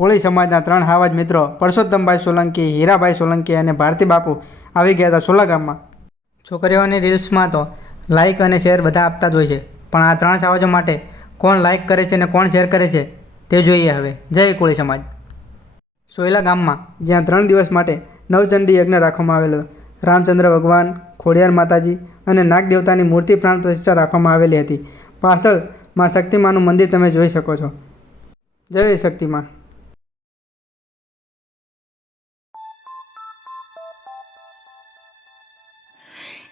કોળી સમાજના 3 હાવજ મિત્રો પરસોત્તમભાઈ સોલંકી, હીરાભાઈ સોલંકી અને ભારતી બાપુ આવી ગયા હતા સોલા ગામમાં। છોકરીઓની રીલ્સમાં તો લાઇક અને શેર બધા આપતા જ હોય છે, પણ આ 3 સાવજો માટે કોણ લાઇક કરે છે અને કોણ શેર કરે છે તે જોઈએ હવે। જય કોળી સમાજ। સોયલા ગામમાં જ્યાં 3 દિવસ માટે નવચંડી યજ્ઞ રાખવામાં આવેલો, રામચંદ્ર ભગવાન, ખોડિયાર માતાજી અને નાગ દેવતાની મૂર્તિ પ્રાણ પ્રતિષ્ઠા રાખવામાં આવેલી હતી। પાછળ માં શક્તિમાનું મંદિર તમે જોઈ શકો છો। જય શક્તિમાં।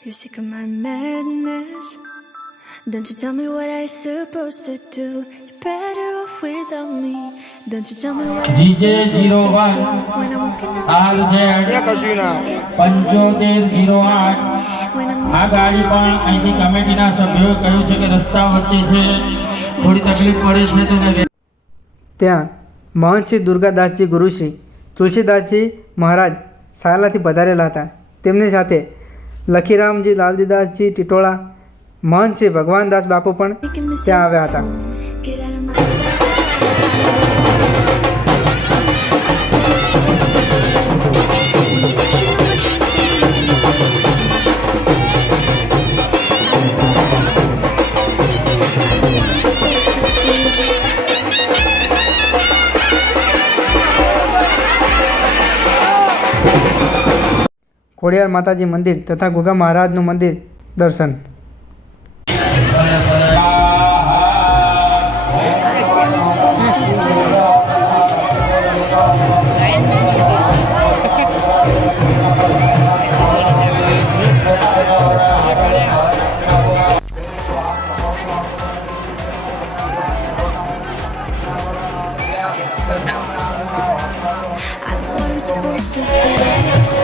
You're sick of my madness. Don't you tell me what I'm supposed to do. You're better off without me. Don't you tell me what I'm supposed to do. When I'm walking down the street, when I'm આ ગાડી પણ અહીંથી કમિટીના સભ્યોએ કહ્યું છે કે રસ્તા વચ્ચે છે, થોડી તકલીફ પડે છે તો ત્યાં મહંત શ્રી દુર્ગાદાસજી ગુરુશ્રી તુલસીદાસજી મહારાજ સાયલાથી પધારેલા હતા। તેમની સાથે લખીરામજી લાલજીદાસજી ટીટોળા, મહંત શ્રી ભગવાનદાસ બાપુ પણ ત્યાં આવ્યા હતા। get out of my Khodiyar માતાજી મંદિર તથા ગુગા મહારાજનું મંદિર દર્શન। I'm supposed to do.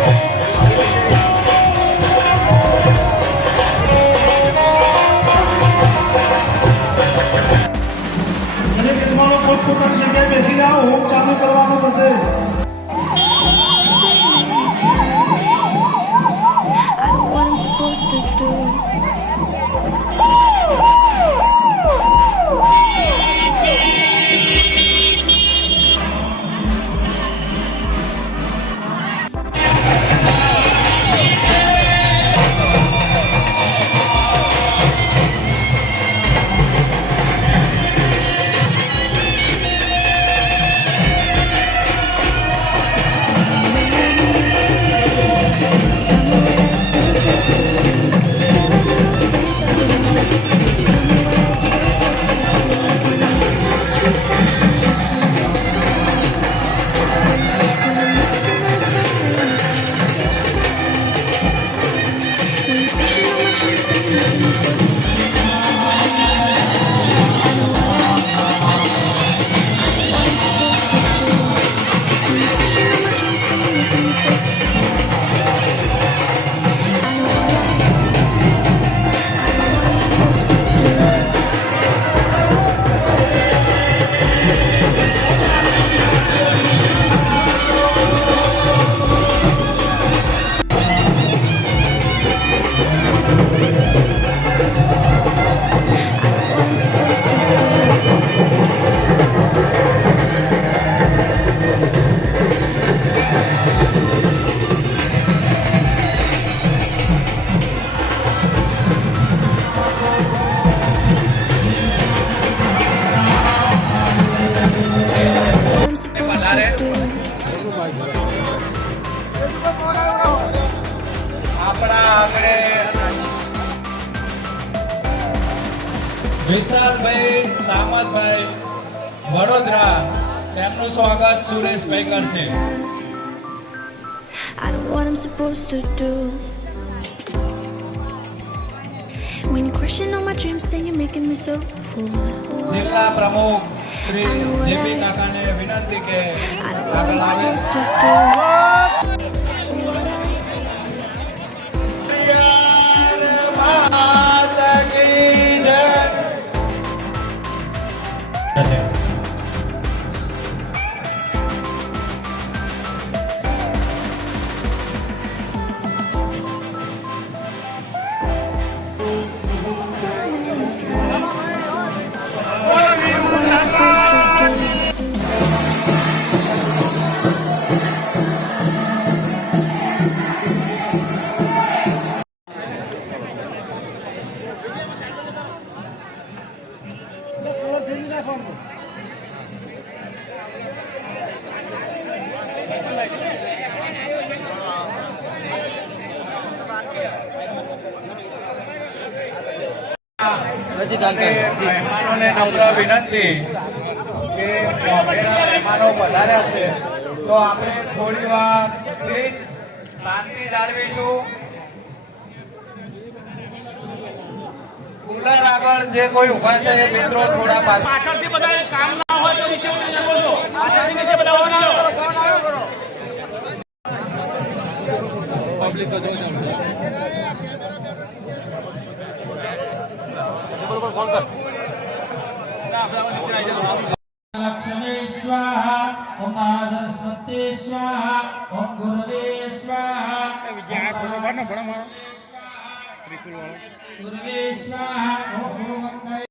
પોતપોતાની જગ્યાએ બેસી જાઓ, હોમ ચાલુ કરવાનો થશે। I know what I'm supposed to do. વિશાલભાઈ સામતભાઈ વડોદરા, તેમનું સ્વાગત સુરેશભાઈ કરશે। I know what I'm supposed to do. When you're crushing on my dreams and you're making me so full. જિલ્લા પ્રમુખ શ્રી જેપી કાકાને વિનંતી કે I know what I'm આગળ આવે। supposed to do. માતા કી જય। What I'm supposed to do. અને મહેમાનોને નમ્ર વિનંતી કે મોઢેરા મહેમાનો પધાર્યા છે તો આપણે થોડી વાર પ્લીઝ શાંતિ જાળવીશું. કુલર આગળ જે કોઈ ઉભા છે એ મિત્રો થોડા પાછળથી બધા કામ ના હોય તો નીચે બોલો. પાછળથી નીચે બધા પબ્લિક તો જોઈ લક્ષ્મી સ્વાહા ઓમ સરસ્વતી સ્વાહા ઓમ ગુરવે સ્વાહા ગુરવે સ્વાહા ઓમ